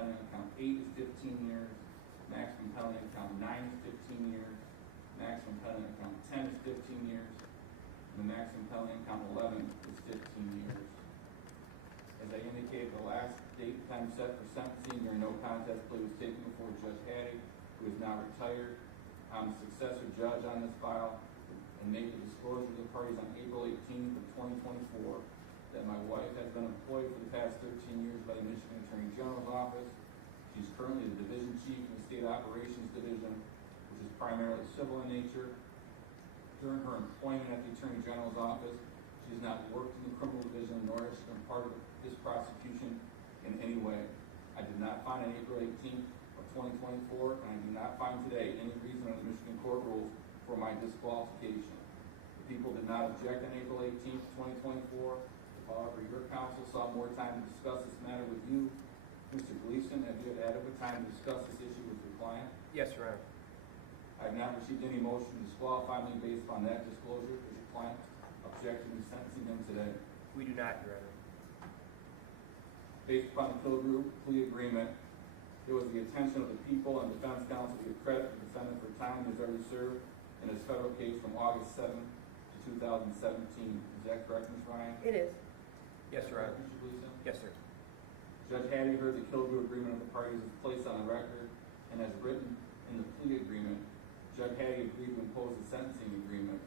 penalty on count 8 is 15 years, maximum penalty on count 9 is 15 years, maximum penalty on count 10 is 15 years, and the maximum penalty on count 11 is 15 years. As I indicated, the last date and time set for sentencing during no contest plea was taken before Judge Cadden, who is now retired. I'm the successor judge on this file and made the disclosure to the parties on April 18th of 2024 that my wife has been employed for the past 13 years by the Michigan Attorney General's Office. She's currently the division chief in the State Operations Division, which is primarily civil in nature. During her employment at the Attorney General's Office, she has not worked in the criminal division, nor has she been part of this prosecution in any way. I did not find on April 18th of 2024, and I do not find today any reason under the Michigan court rules for my disqualification. The people did not object on April 18th, 2024. However, your counsel saw more time to discuss this matter with you. Mr. Gleason, have you had adequate time to discuss this issue with your client? Yes, Your Honor. I have not received any motion to disqualify me based upon that disclosure. Does your client object to me sentencing him today? We do not, Your Honor. Based upon the plea agreement, it was the intention of the people and defense counsel to give credit to the defendant for time he has already served in his federal case from August 7th to 2017. Is that correct, Ms. Ryan? It is. Yes, Your Honor. Mr. Gleason? Yes, sir. Judge Cadden heard the Kilgore agreement of the parties is placed on the record, and as written in the plea agreement, Judge Cadden agreed to impose the sentencing agreement.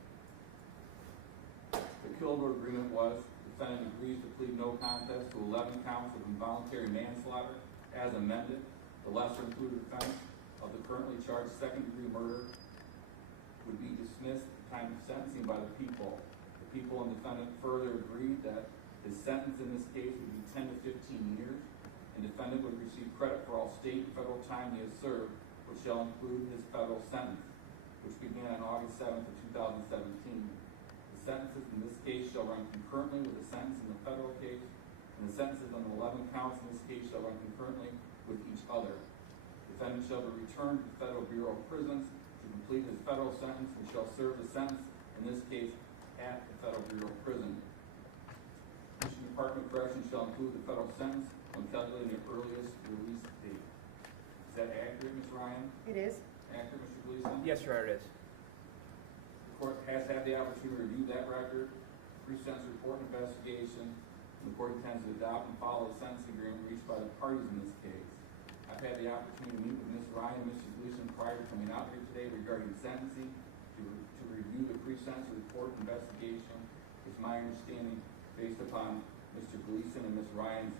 The Kilgore agreement was, the defendant agrees to plead no contest to 11 counts of involuntary manslaughter as amended. The lesser included offense of the currently charged second-degree murder would be dismissed at the time of sentencing by the people. The people and defendant further agreed that his sentence in this case would be 10 to 15 years, and defendant would receive credit for all state and federal time he has served, which shall include his federal sentence, which began on August 7th of 2017. The sentences in this case shall run concurrently with the sentence in the federal case, and the sentences on the 11 counts in this case shall run concurrently with each other. Defendant shall be returned to the Federal Bureau of Prisons to complete his federal sentence and shall serve the sentence, in this case, at the Federal Bureau of Prisons. Michigan Department of Corrections shall include the federal sentence when calculating the earliest release date. Is that accurate, Ms. Ryan? It is. Accurate, Mr. Gleason? Yes, Your Honor, it is. The court has had the opportunity to review that record, pre-sentence report and investigation, and the court intends to adopt and follow the sentencing agreement reached by the parties in this case. I've had the opportunity to meet with Ms. Ryan and Mr. Gleason prior to coming out here today regarding sentencing to review the pre-sentence report investigation. It's my understanding, based upon Mr. Gleason and Ms. Ryan's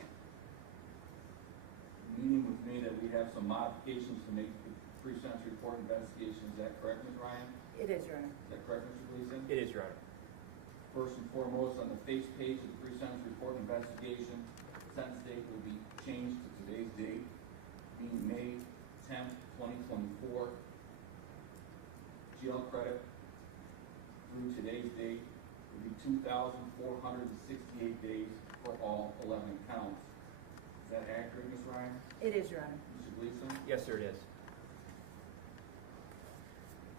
meeting with me, that we have some modifications to make the pre-sentence report investigation. Is that correct, Ms. Ryan? It is, Your Honor. Is that correct, Mr. Gleason? It is, Your Honor. First and foremost, on the face page of the pre-sentence report investigation, sentence date will be changed to today's date, being May 10th, 2024. Jail credit through today's date will be 2,468 days for all 11 counts. Is that accurate, Ms. Ryan? It is, Your Honor. Mr. Gleason? Yes, sir, it is.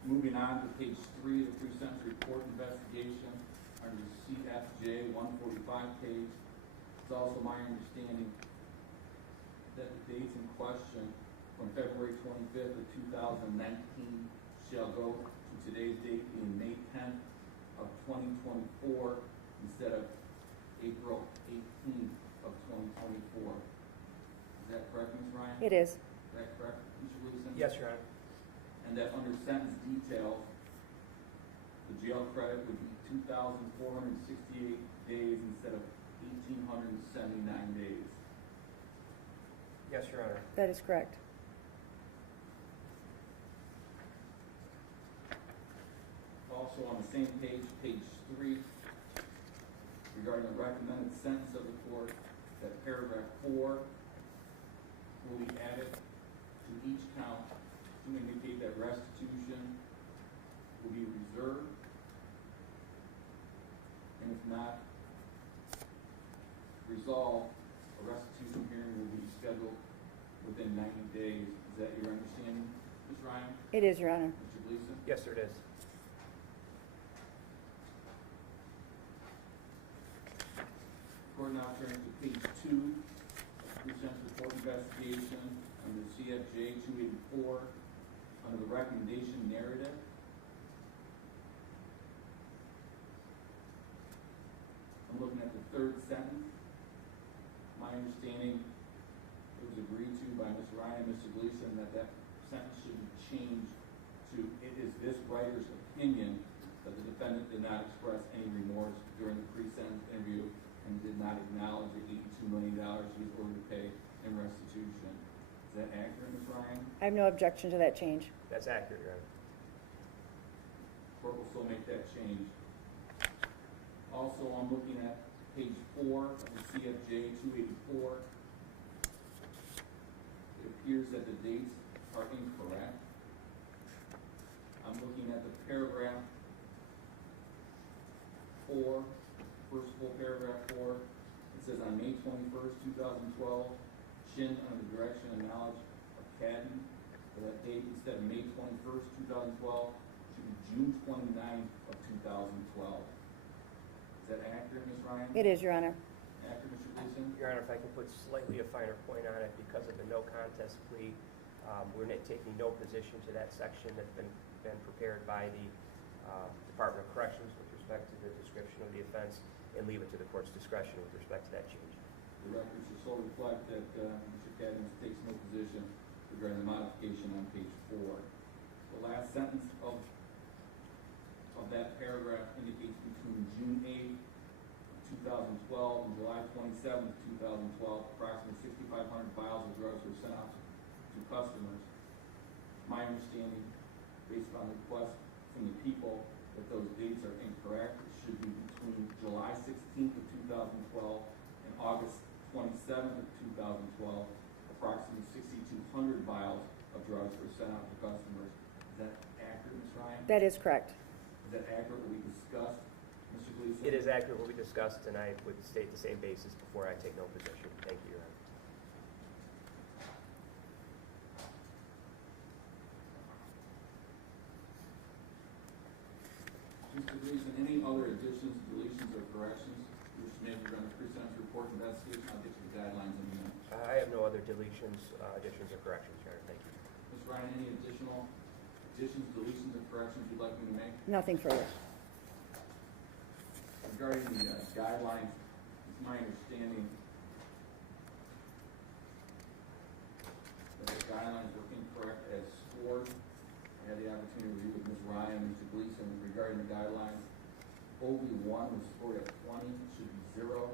Moving on to page 3 of the pre-sentence report investigation, under CFJ 145 page, it's also my understanding that the dates in question from February 25th of 2019 shall go to today's date being May 10th of 2024 instead of April 18th of 2024. Is that correct, Ms. Ryan? It is. Is that correct, Mr. Gleason? Yes, Your Honor. And that under sentence details, the jail credit would be 2,468 days instead of 1,879 days. Yes, Your Honor. That is correct. Also on the same page, page 3, regarding the recommended sentence of the court, that paragraph 4 will be added to each count to indicate that restitution will be reserved, and if not resolved, a restitution hearing will be scheduled within 90 days. Is that your understanding, Ms. Ryan? It is, Your Honor. Mr. Gleason? Yes, sir, it is. Court now turns to page 2 of the pre-sentence report report investigation under CFJ 284, under the recommendation narrative. I'm looking at the third sentence. My understanding, it was agreed to by Ms. Ryan and Mr. Gleason that that sentence should be changed to, it is this writer's opinion that the defendant did not express any remorse during the pre-sentence interview and did not acknowledge the $82 million he was ordered to pay in restitution. Is that accurate, Ms. Ryan? I have no objection to that change. That's accurate, Your Honor. Court will still make that change. Also, I'm looking at page 4 of the CFJ 284. It appears that the dates are incorrect. I'm looking at the paragraph 4, first full paragraph 4. It says on May 21st, 2012, Shin under the direction and knowledge of Cadden. For that date, instead of May 21st, 2012, should be June 29th of 2012. Is that accurate, Ms. Ryan? It is, Your Honor. Accurate, Mr. Gleason? Your Honor, if I can put slightly a finer point on it, because of the no contest plea, we're taking no position to that section that's been prepared by the Department of Corrections with respect to the description of the offense, and leave it to the court's discretion with respect to that change. The record should so reflect that Mr. Cadden takes no position regarding the modification on page 4. The last sentence of that paragraph indicates between June 8th, 2012 and July 27th, 2012, approximately 6,500 vials of drugs were sent out to customers. My understanding, based on the request from the people, that those dates are incorrect. It should be between July 16th of 2012 and August 27th of 2012. Approximately 6,200 vials of drugs were sent out to customers. Is that accurate, Ms. Ryan? That is correct. Is that accurate what we discussed, Mr. Gleason? It is accurate what we discussed, and I would state the same basis before I take no position. Thank you, Your Honor. Mr. Gleason, any other additions, deletions, or corrections you wish to make regarding the pre-sentence report investigation? I'll get you the guidelines in a minute. I have no other deletions, additions, or corrections, Your Honor. Thank you. Ms. Ryan, any additional additions, deletions, or corrections you'd like me to make? Nothing further. Regarding the guidelines, it's my understanding that the guidelines were incorrect as scored. I had the opportunity to review with Ms. Ryan and Mr. Gleason regarding the guidelines. OB1 was scored at 20, it should be 0.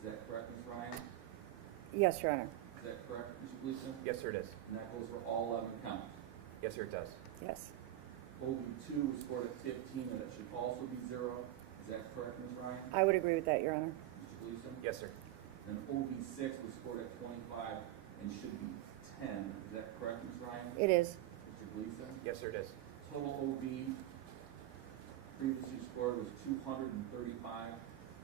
Is that correct, Ms. Ryan? Yes, Your Honor. Is that correct, Mr. Gleason? Yes, sir, it is. And that goes for all 11 counts. Yes, sir, it does. Yes. OB2 was scored at 15, and it should also be 0. Is that correct, Ms. Ryan? I would agree with that, Your Honor. Mr. Gleason? Yes, sir. And OB6 was scored at 25 and should be 10. Is that correct, Ms. Ryan? It is. Mr. Gleason? Yes, sir, it is. Total OB previously scored was 235,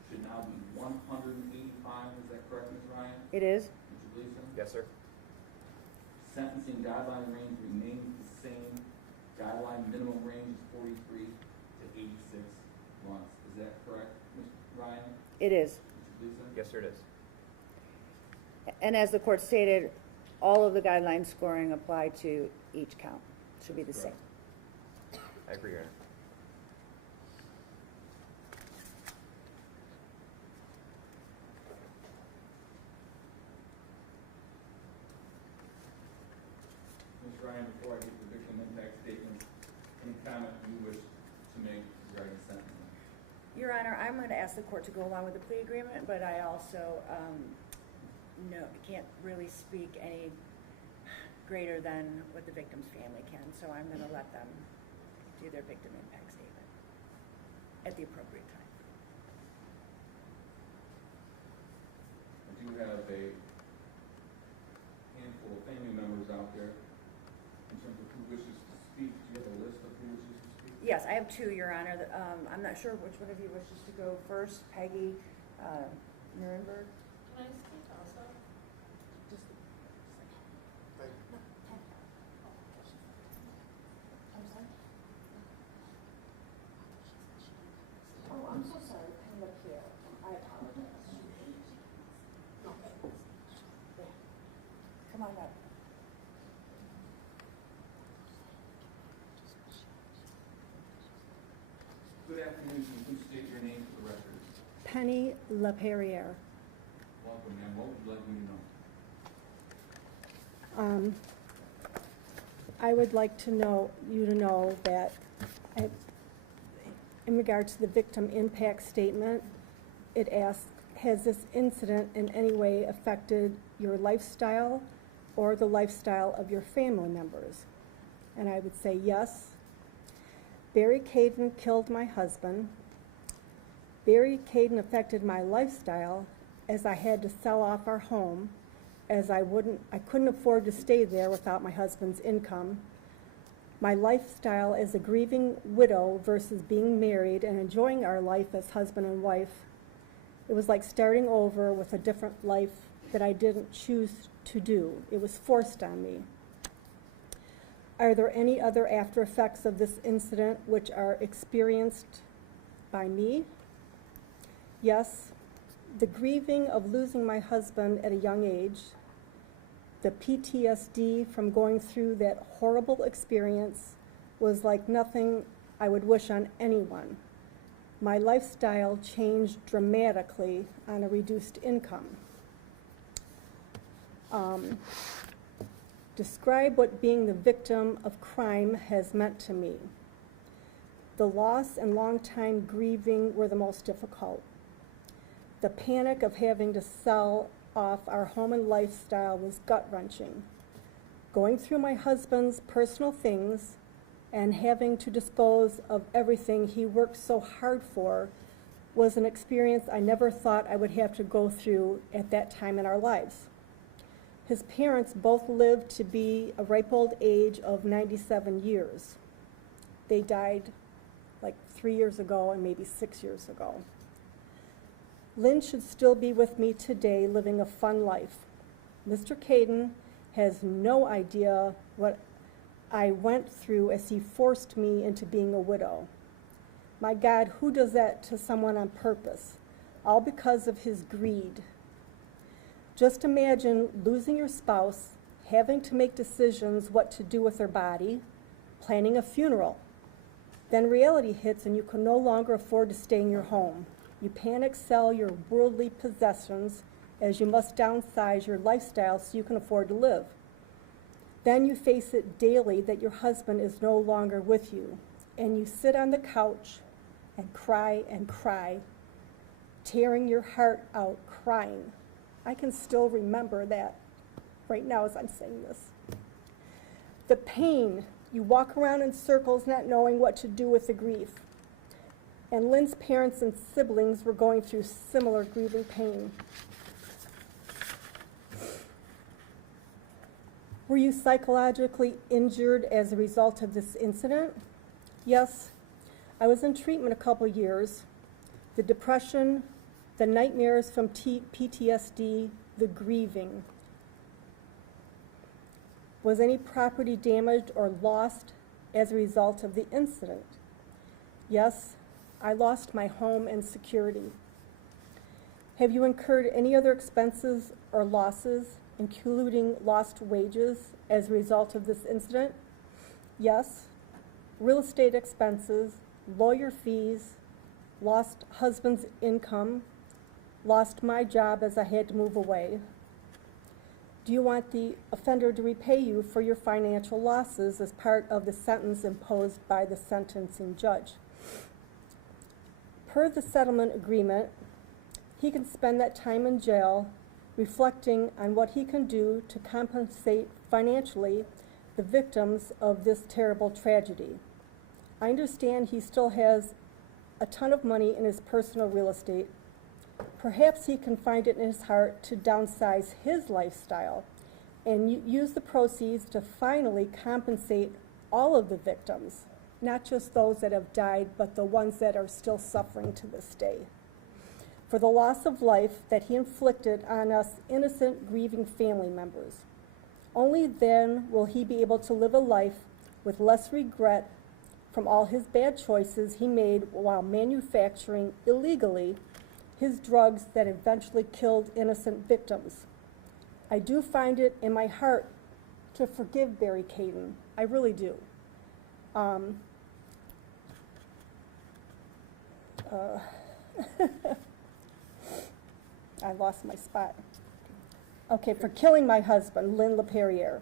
should now be 185. Is that correct, Ms. Ryan? It is. Mr. Gleason? Yes, sir. Sentencing guideline range remains the same. Guideline minimum range is 43 to 86 months. Is that correct, Ms. Ryan? It is. Mr. Gleason? Yes, sir, it is. And as the court stated, all of the guideline scoring apply to each count. Should be the same. I agree, Your Honor. Ms. Ryan, before I get the victim impact statement, any comment you wish to make regarding sentencing? Your Honor, I'm going to ask the court to go along with the plea agreement, but I also can't really speak any greater than what the victim's family can, so I'm going to let them do their victim impact statement at the appropriate time. I do have a handful of family members out there in terms of who wishes to speak. Do you have a list of who wishes to speak? Yes, I have two, Your Honor. I'm not sure which one of you wishes to go first. Peggy Nuremberg. Can I speak also? Just Oh, I'm so sorry. Hang up here. I apologize. on up. Good afternoon, can you please state your name for the record? Penny LaPerriere. Welcome, ma'am. What would you like me to know? I would like to know that in regard to the victim impact statement, it asks, has this incident in any way affected your lifestyle or the lifestyle of your family members? And I would say yes. Barry Cadden killed my husband. Barry Cadden affected my lifestyle as I had to sell off our home, as I couldn't afford to stay there without my husband's income. My lifestyle as a grieving widow versus being married and enjoying our life as husband and wife. It was like starting over with a different life that I didn't choose to do. It was forced on me. Are there any other after effects of this incident which are experienced by me? Yes. The grieving of losing my husband at a young age, the PTSD from going through that horrible experience was like nothing I would wish on anyone. My lifestyle changed dramatically on a reduced income. Describe what being the victim of crime has meant to me. The loss and long-time grieving were the most difficult. The panic of having to sell off our home and lifestyle was gut-wrenching. Going through my husband's personal things and having to dispose of everything he worked so hard for was an experience I never thought I would have to go through at that time in our lives. His parents both lived to be a ripe old age of 97 years. They died like 3 years ago and maybe 6 years ago. Lynn should still be with me today living a fun life. Mr. Cadden has no idea what I went through as he forced me into being a widow. My God, who does that to someone on purpose? All because of his greed. Just imagine losing your spouse, having to make decisions what to do with their body, planning a funeral. Then reality hits and you can no longer afford to stay in your home. You panic sell your worldly possessions as you must downsize your lifestyle so you can afford to live. Then you face it daily that your husband is no longer with you, and you sit on the couch and cry, tearing your heart out, crying. I can still remember that right now as I'm saying this. The pain, you walk around in circles not knowing what to do with the grief. And Lynn's parents and siblings were going through similar grieving pain. Were you psychologically injured as a result of this incident? Yes. I was in treatment a couple years. The depression, the nightmares from PTSD, the grieving. Was any property damaged or lost as a result of the incident? Yes. I lost my home and security. Have you incurred any other expenses or losses, including lost wages, as a result of this incident? Yes. Real estate expenses, lawyer fees, lost husband's income, lost my job as I had to move away. Do you want the offender to repay you for your financial losses as part of the sentence imposed by the sentencing judge? Per the settlement agreement, he can spend that time in jail reflecting on what he can do to compensate financially the victims of this terrible tragedy. I understand he still has a ton of money in his personal real estate. Perhaps he can find it in his heart to downsize his lifestyle and use the proceeds to finally compensate all of the victims. Not just those that have died, but the ones that are still suffering to this day, for the loss of life that he inflicted on us innocent, grieving family members. Only then will he be able to live a life with less regret from all his bad choices he made while manufacturing illegally his drugs that eventually killed innocent victims. I do find it in my heart to forgive Barry Cadden. I really do. I lost my spot. Okay, for killing my husband, Lynn LaPerriere.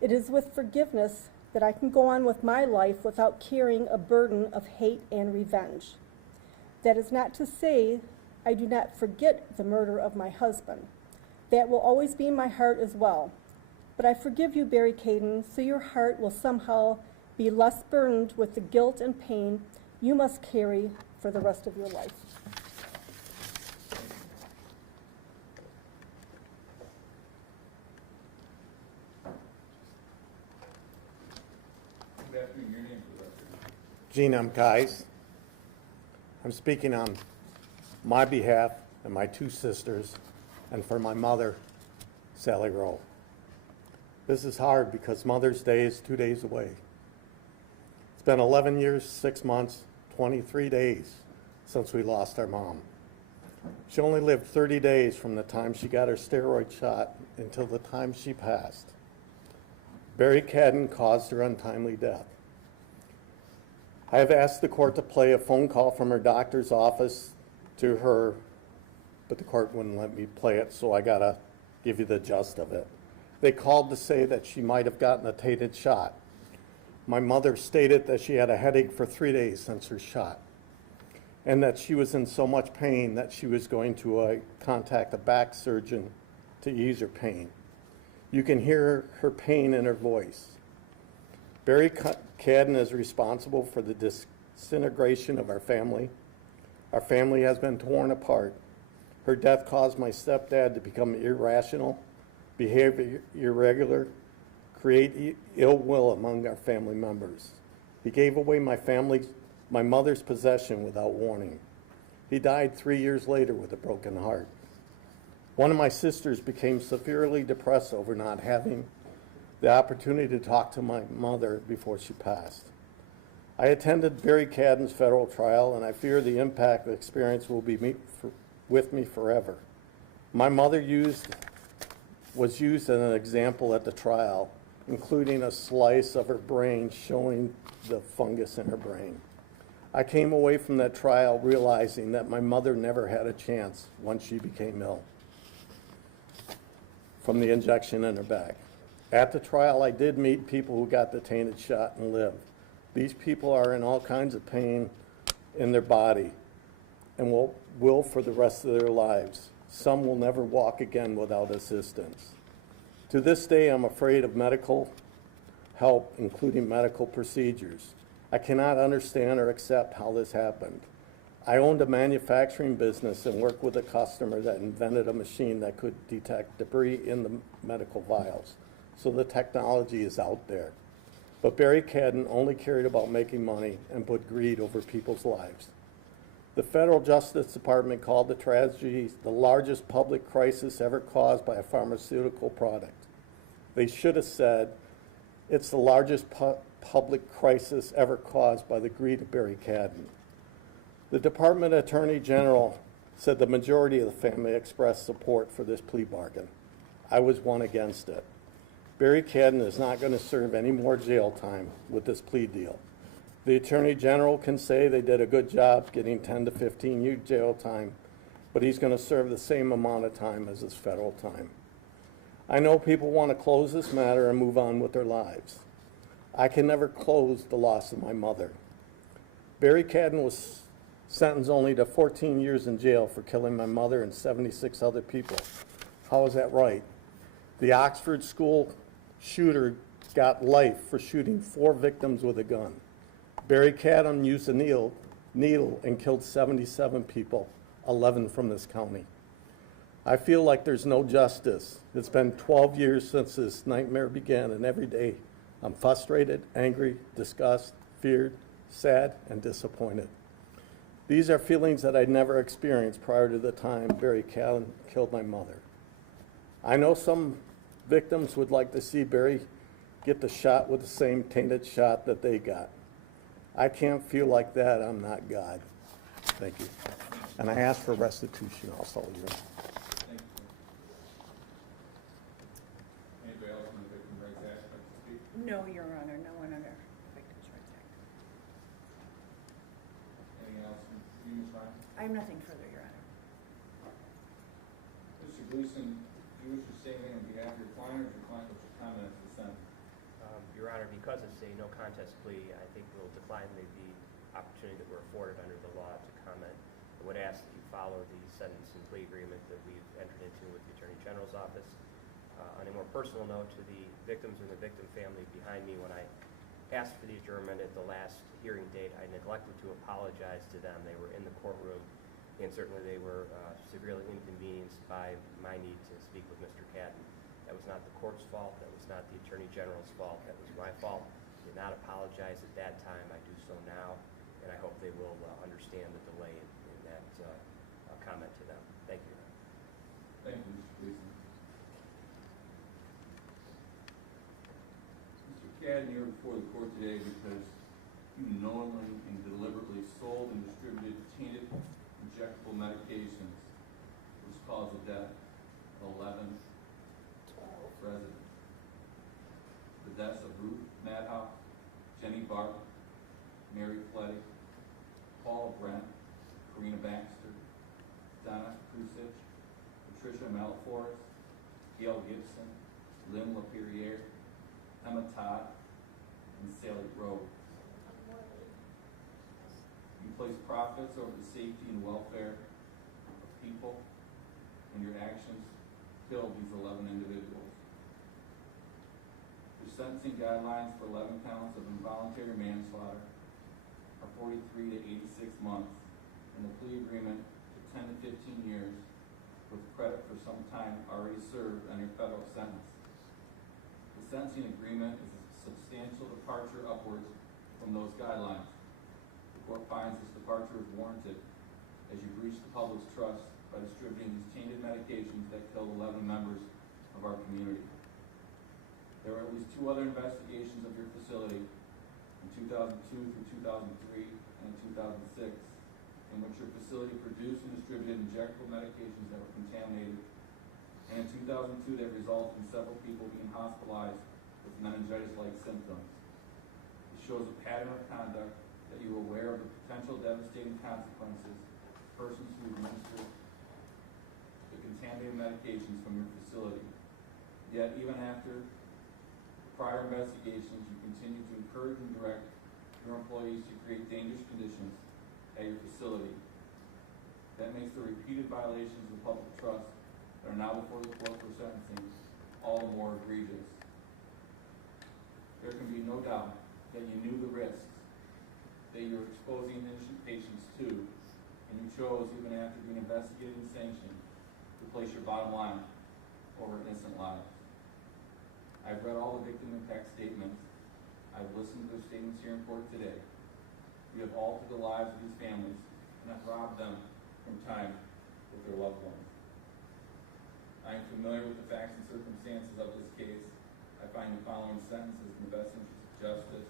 It is with forgiveness that I can go on with my life without carrying a burden of hate and revenge. That is not to say I do not forget the murder of my husband. That will always be in my heart as well. But I forgive you, Barry Cadden, so your heart will somehow be less burdened with the guilt and pain you must carry for the rest of your life. Good afternoon, your name for the record. Gene M. Guys. I'm speaking on my behalf and my two sisters and for my mother, Sally Rowe. This is hard because Mother's Day is 2 days away. It's been 11 years, 6 months, 23 days since we lost our mom. She only lived 30 days from the time she got her steroid shot until the time she passed. Barry Cadden caused her untimely death. I have asked the court to play a phone call from her doctor's office to her, but the court wouldn't let me play it, so I gotta give you the gist of it. They called to say that she might have gotten a tainted shot. My mother stated that she had a headache for 3 days since her shot, and that she was in so much pain that she was going to contact a back surgeon to ease her pain. You can hear her pain in her voice. Barry Cadden is responsible for the disintegration of our family. Our family has been torn apart. Her death caused my stepdad to become irrational, behave irregular, create ill will among our family members. He gave away my mother's possession without warning. He died 3 years later with a broken heart. One of my sisters became severely depressed over not having the opportunity to talk to my mother before she passed. I attended Barry Cadden's federal trial, and I fear the impact the experience will be with me forever. My mother was used as an example at the trial, including a slice of her brain showing the fungus in her brain. I came away from that trial realizing that my mother never had a chance once she became ill from the injection in her back. At the trial, I did meet people who got the tainted shot and lived. These people are in all kinds of pain in their body and will for the rest of their lives. Some will never walk again without assistance. To this day, I'm afraid of medical help, including medical procedures. I cannot understand or accept how this happened. I owned a manufacturing business and worked with a customer that invented a machine that could detect debris in the medical vials. So the technology is out there. But Barry Cadden only cared about making money and put greed over people's lives. The Federal Justice Department called the tragedy the largest public crisis ever caused by a pharmaceutical product. They should have said it's the largest public crisis ever caused by the greed of Barry Cadden. The Department Attorney General said the majority of the family expressed support for this plea bargain. I was one against it. Barry Cadden is not going to serve any more jail time with this plea deal. The Attorney General can say they did a good job getting 10 to 15 year jail time, but he's going to serve the same amount of time as his federal time. I know people want to close this matter and move on with their lives. I can never close the loss of my mother. Barry Cadden was sentenced only to 14 years in jail for killing my mother and 76 other people. How is that right? The Oxford school shooter got life for shooting 4 victims with a gun. Barry Cadden used a needle and killed 77 people, 11 from this county. I feel like there's no justice. It's been 12 years since this nightmare began, and every day I'm frustrated, angry, disgusted, feared, sad, and disappointed. These are feelings that I'd never experienced prior to the time Barry Cadden killed my mother. I know some victims would like to see Barry get the shot with the same tainted shot that they got. I can't feel like that. I'm not God. Thank you. And I ask for restitution also. Thank you. time? I have nothing further, Your Honor. Mr. Gleason, do you wish to say anything on behalf of your client, or is your client wish to comment at the sentence? Your Honor, because it's a no contest plea, I think we'll decline the opportunity that we're afforded under the law to comment. I would ask that you follow the sentence and plea agreement that we've entered into with the Attorney General's office. On a more personal note, to the victims and the victim family behind me, when I asked for the adjournment at the last hearing date, I neglected to apologize to them. They were in the courtroom, and certainly they were severely inconvenienced by my need to speak with Mr. Cadden. That was not the court's fault. That was not the Attorney General's fault. That was my fault. I did not apologize at that time. I do so now, and I hope they will understand the delay in that comment to them. Thank you. Thank you, Mr. Gleason. Mr. Cadden, you're before the court today because you knowingly and deliberately sold and distributed tainted injectable medications, which caused the death of 11 residents. The deaths of Ruth Madhoff, Jenny Bark, Mary Flay, Paul Brent, Karina Baxter, Donna Krusich, Patricia Malforest, Gail Gibson, Lynn LaPierre, Emma Todd, and Sally Rowe. You place profits over the safety and welfare of people, and your actions killed these 11 individuals. Your sentencing guidelines for 11 counts of involuntary manslaughter are 43 to 86 months, and the plea agreement to 10 to 15 years with credit for some time already served on your federal sentence. The sentencing agreement is a substantial departure upwards from those guidelines. The court finds this departure is warranted as you breach the public's trust by distributing these tainted medications that killed 11 members of our community. There were at least 2 other investigations of your facility in 2002 through 2003 and in 2006, in which your facility produced and distributed injectable medications that were contaminated, and in 2002 that resulted in several people being hospitalized with meningitis-like symptoms. It shows a pattern of conduct that you were aware of the potential devastating consequences to persons who administer the contaminated medications from your facility. Yet, even after prior investigations, you continue to encourage and direct your employees to create dangerous conditions at your facility. That makes the repeated violations of public trust that are now before the court for sentencing all the more egregious. There can be no doubt that you knew the risks that you were exposing innocent patients to, and you chose, even after being investigated and sanctioned, to place your bottom line over innocent lives. I've read all the victim impact statements. I've listened to their statements here in court today. We have altered the lives of these families and have robbed them from time with their loved ones. I am familiar with the facts and circumstances of this case. I find the following sentences in the best interest of justice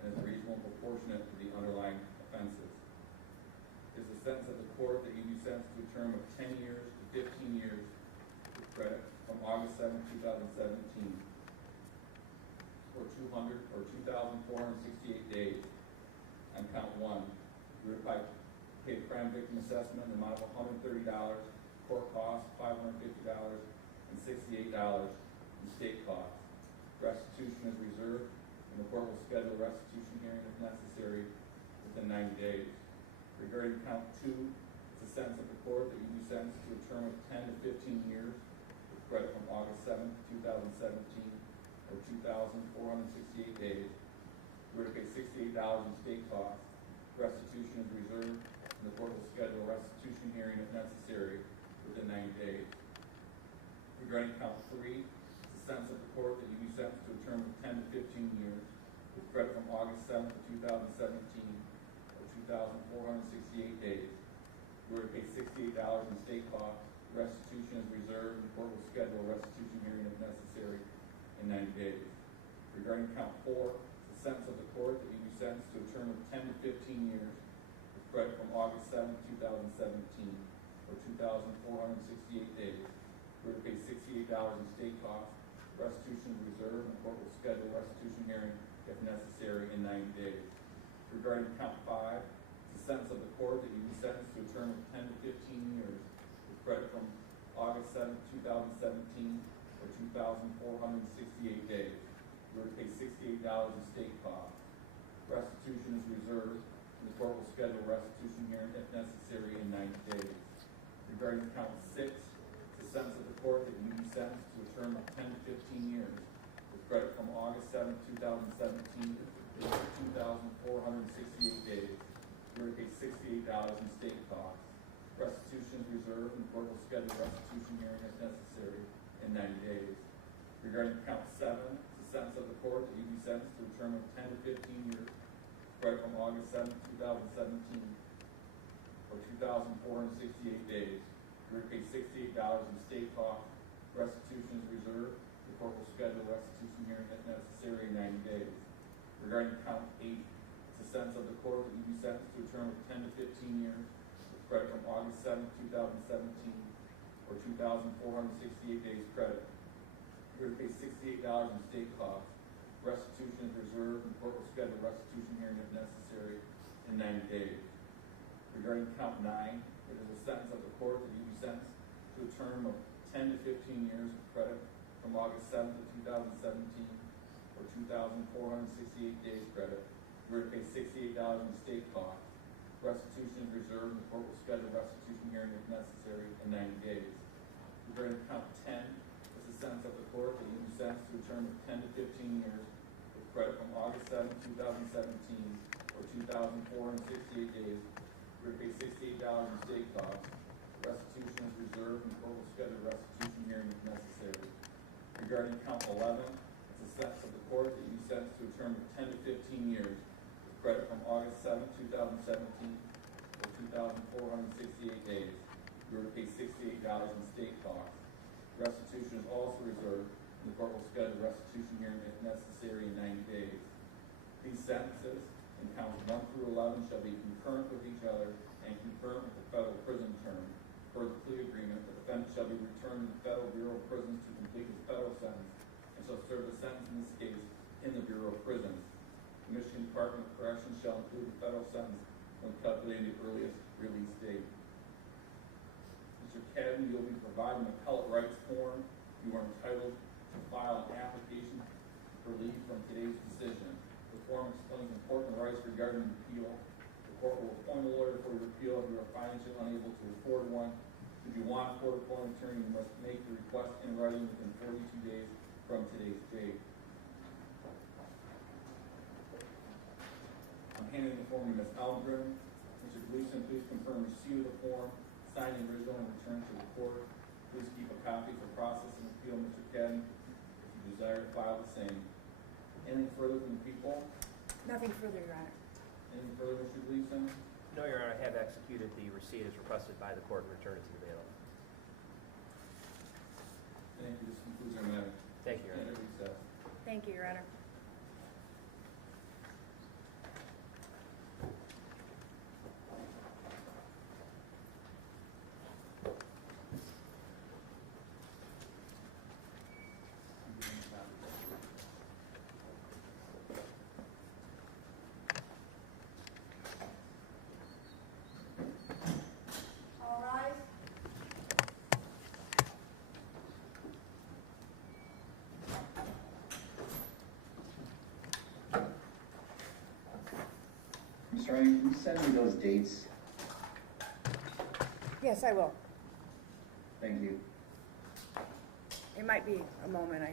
and is reasonable and proportionate to the underlying offenses. It is the sentence of the court that you be sentenced to a term of 10 years to 15 years with credit from August 7, 2017, or 2,468 days. On count 1, you would pay the crime victim assessment in the amount of $130, court costs $550, and $68 in state costs. Restitution is reserved, and the court will schedule a restitution hearing if necessary within 90 days. Regarding count 2, it's a sentence of the court that you be sentenced to a term of 10 to 15 years with credit from August 7, 2017, or 2,468 days. You were to pay $68 in state costs. Restitution is reserved, and the court will schedule a restitution hearing if necessary within 90 days. Regarding count 3, it's a sentence of the court that you be sentenced to a term of 10 to 15 years with credit from August 7, 2017, or 2,468 days. You were to pay $68 in state costs. Restitution is reserved, and the court will schedule a restitution hearing if necessary in 90 days. Regarding count 4, it's a sentence of the court that you be sentenced to a term of 10 to 15 years with credit from August 7, 2017, or 2,468 days. You were to pay $68 in state costs. Restitution is reserved, and the court will schedule a restitution hearing if necessary in 90 days. Regarding count 5, it's a sentence of the court that you be sentenced to a term of 10 to 15 years with credit from August 7, 2017, or 2,468 days. You are to pay $68 in state costs. Restitution is reserved, and the court will schedule a restitution hearing if necessary in 90 days. Regarding count 6, it's the sentence of the court that you be sentenced to a term of 10 to 15 years with credit from August 7, 2017, or 2,468 days. You are to pay $68 in state costs. Restitution is reserved, and the court will schedule a restitution hearing if necessary in 90 days. Regarding count 7, it's the sentence of the court that you be sentenced to a term of 10 to 15 years, right from August 7, 2017, or 2,468 days. You're to pay $68 in state costs. Restitution is reserved. The court will schedule a restitution hearing if necessary in 90 days. Regarding count 8, it's the sentence of the court that you be sentenced to a term of 10 to 15 years, credit from August 7, 2017, or 2,468 days credit. You're to pay $68 in state costs. Restitution is reserved, and the court will schedule a restitution hearing if necessary in 90 days. Regarding count 9, it is a sentence of the court that you be sentenced to a term of 10 to 15 years of credit from August 7, 2017, or 2,468 days credit. You're to pay $68 in state costs. Restitution is reserved, and the court will schedule a restitution hearing if necessary in 90 days. Regarding count 10, it's a sentence of the court that you be sentenced to a term of 10 to 15 years with credit from August 7, 2017, or 2,468 days. You're to pay $68 in state costs. Restitution is reserved, and the court will schedule a restitution hearing if necessary. Regarding count 11, it's a sentence of the court that you be sentenced to a term of 10 to 15 years with credit from August 7, 2017, or 2,468 days. You are to pay $68 in state costs. Restitution is also reserved, and the court will schedule a restitution hearing if necessary in 90 days. These sentences in counts 1 through 11 shall be concurrent with each other and concurrent with the federal prison term. Per the plea agreement, the defendant shall be returned to the Federal Bureau of Prisons to complete his federal sentence and shall serve the sentence in this case in the Bureau of Prisons. The Michigan Department of Corrections shall include the federal sentence when calculating the earliest release date. Mr. Cadden, you'll be providing an appellate rights form. You are entitled to file an application for leave from today's decision. The form explains important rights regarding appeal. The court will appoint a lawyer for your appeal if you are financially unable to afford one. If you want a court-appointed attorney, you must make the request in writing within 42 days from today's date. I'm handing the form to Ms. Almgren. Mr. Gleason, please confirm receipt of the form, sign the original, and return to the court. Please keep a copy for processing appeal, Mr. Cadden, if you desire to file the same. Anything further from the people? Nothing further, Your Honor. Anything further, Mr. Gleason? No, Your Honor, I have executed the receipt as requested by the court and returned it to the bailiff. Thank you. This concludes our matter. Thank you, Your Honor. Stand at recess. Thank you, Your Honor. All rise. I'm sorry, can you send me those dates? Yes, I will. Thank you. It might be a moment. I